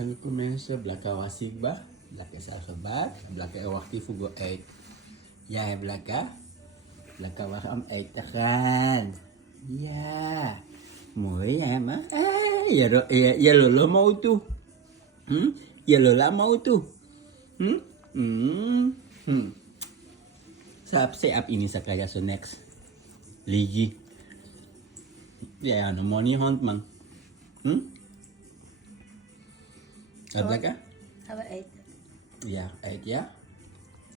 Kami comienza Blaka Wasigba, Blaka Sasabat, Blaka Wakti Fugo 8. Ya, Blaka. Blaka Wakam 8 takan. Ya. Muy ya, ma. Ya lolo mau tu. Ya lola mau tu. Siap ini sakaya so next. Ligi. Ya, no money hunt man. Blaka? How about 8? Ya, 8 ya.